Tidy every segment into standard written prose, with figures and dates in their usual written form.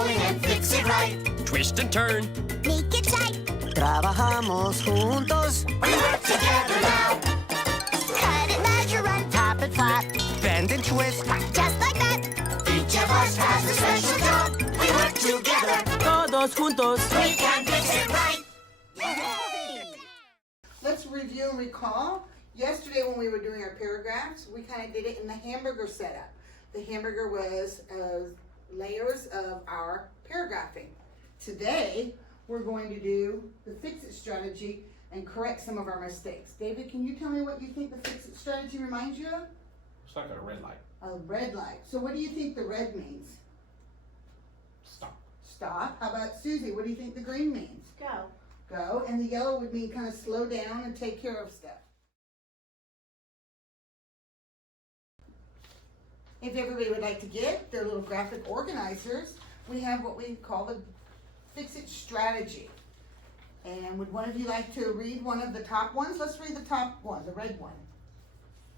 falling and fix it right. Twist and turn. Make it tight. Trabajamos juntos. We work together now. Cut it, measure, and Tap it flat. Bend and twist. just like that. Each of us has a special job. We work together. Todos juntos. We can fix it right. Let's review and recall. Yesterday when we were doing our paragraphs, we kind of did it in the hamburger setup. The hamburger was layers of our paragraphing. Today, we're going to do the fix-it strategy and correct some of our mistakes. David, can you tell me what you think the fix-it strategy reminds you of? It's like a red light. A red light. So what do you think the red means? Stop. Stop. How about Susie? What do you think the green means? Go. Go. And the yellow would mean kind of slow down and take care of stuff. If everybody would like to get their little graphic organizers, we have what we call the fix-it strategy. And would one of you like to read one of the top ones? Let's read the top one, the red one.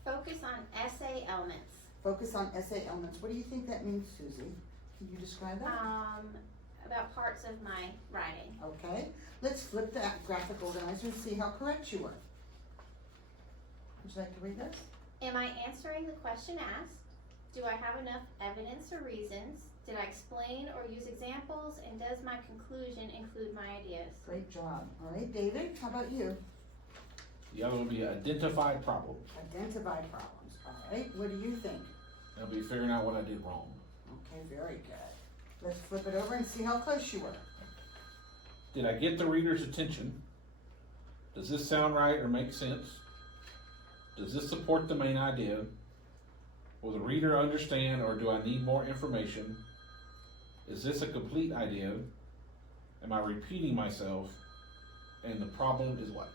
Focus on essay elements. Focus on essay elements. What do you think that means, Susie? Can you describe that? About parts of my writing. Okay. Let's flip that graphic organizer and see how correct you were. Would you like to read this? Am I answering the question asked? Do I have enough evidence or reasons? Did I explain or use examples? And does my conclusion include my ideas? Great job. All right, David, how about you? The other will be identified problems. Identify problems. All right, what do you think? That'll be figuring out what I did wrong. Okay, very good. Let's flip it over and see how close you were. Did I get the reader's attention? Does this sound right or make sense? Does this support the main idea? Will the reader understand, or do I need more information? Is this a complete idea? Am I repeating myself? And the problem is what?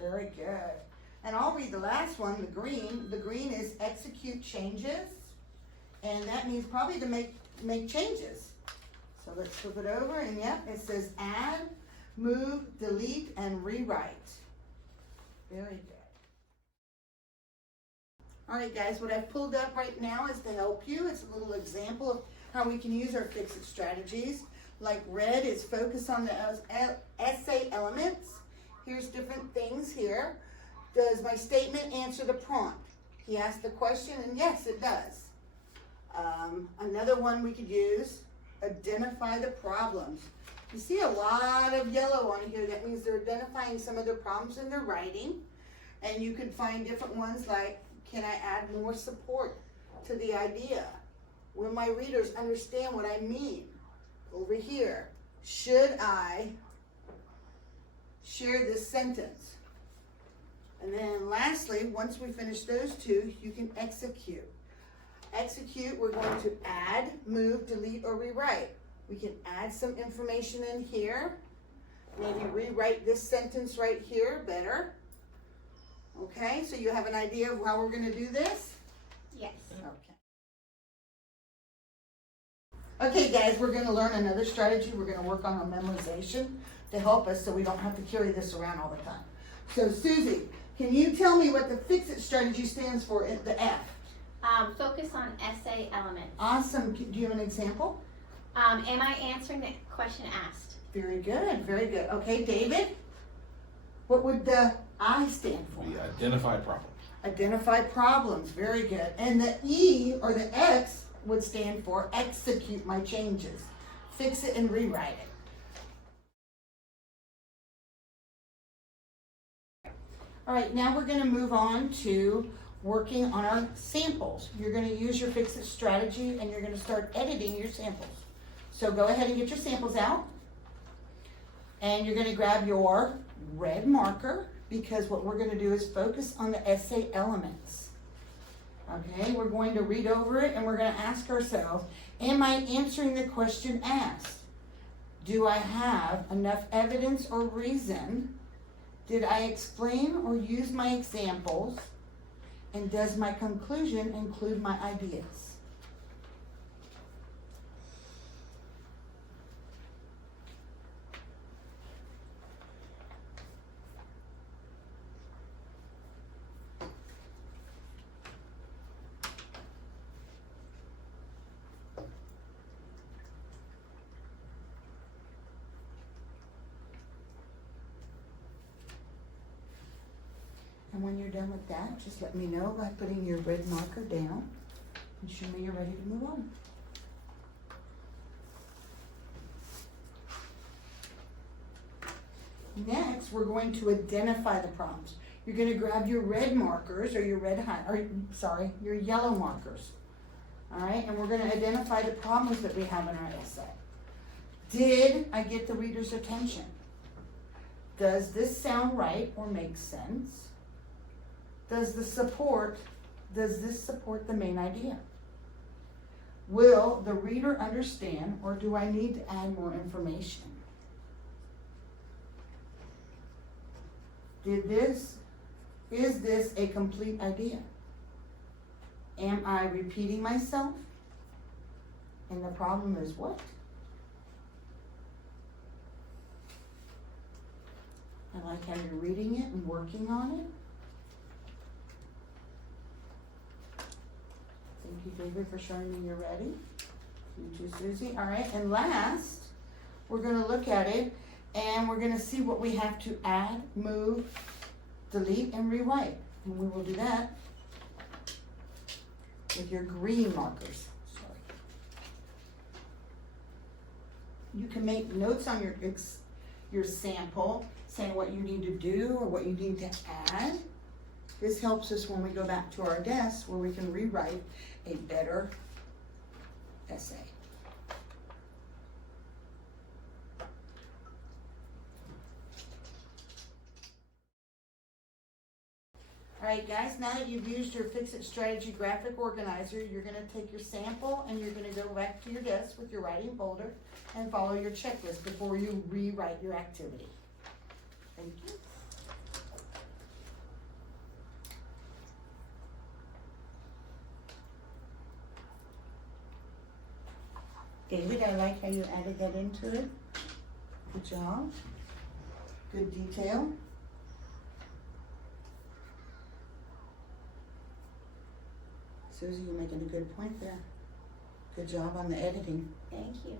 Very good. And I'll read the last one, the green. The green is execute changes. And that means probably to make changes. So let's flip it over, and yep, it says add, move, delete, and rewrite. Very good. All right, guys, what I've pulled up right now is to help you. It's a little example of how we can use our fix-it strategies. Like red is focus on the essay elements. Here's different things here. Does my statement answer the prompt? He asked the question, and yes, it does. Another one we could use, identify the problems. You see a lot of yellow on here. That means they're identifying some of their problems in their writing. And you could find different ones like, can I add more support to the idea? Will my readers understand what I mean? Over here, should I share this sentence? And then lastly, once we finish those two, you can execute. Execute, we're going to add, move, delete, or rewrite. We can add some information in here. Maybe rewrite this sentence right here better. Okay, so you have an idea of how we're going to do this? Yes. Okay. Okay, guys, we're going to learn another strategy. We're going to work on our memorization to help us so we don't have to carry this around all the time. So, Susie, can you tell me what the fix-it strategy stands for at the F? Focus on essay elements. Awesome. Do you have an example? Am I answering the question asked? Very good, very good. Okay, David, what would the I stand for? We identify problems. Identify problems. Very good. And the E or the X would stand for execute my changes. Fix it and rewrite it. All right, now we're going to move on to working on our samples. You're going to use your fix-it strategy and you're going to start editing your samples. So go ahead and get your samples out. And you're going to grab your red marker, because what we're going to do is focus on the essay elements. Okay, we're going to read over it and we're going to ask ourselves, am I answering the question asked? Do I have enough evidence or reason? Did I explain or use my examples? And does my conclusion include my ideas? And when you're done with that, just let me know by putting your red marker down and show me you're ready to move on. Next, we're going to identify the problems. You're going to grab your red markers or your your yellow markers. All right, and we're going to identify the problems that we have in our essay. Did I get the reader's attention? Does this sound right or make sense? Does this support the main idea? Will the reader understand, or do I need to add more information? Is this a complete idea? Am I repeating myself? And the problem is what? I like how you're reading it and working on it. Thank you, David, for showing me you're ready. You too, Susie. All right, and last, we're going to look at it and we're going to see what we have to add, move, delete, and rewrite. And we will do that with your green markers. Sorry. You can make notes on your sample, saying what you need to do or what you need to add. This helps us when we go back to our desk where we can rewrite a better essay. All right, guys, now that you've used your Fix-It Strategy graphic organizer, you're going to take your sample and you're going to go back to your desk with your writing folder and follow your checklist before you rewrite your activity. Thank you. David, I like how you added that into it. Good job. Good detail. Susie, you're making a good point there. Good job on the editing. Thank you.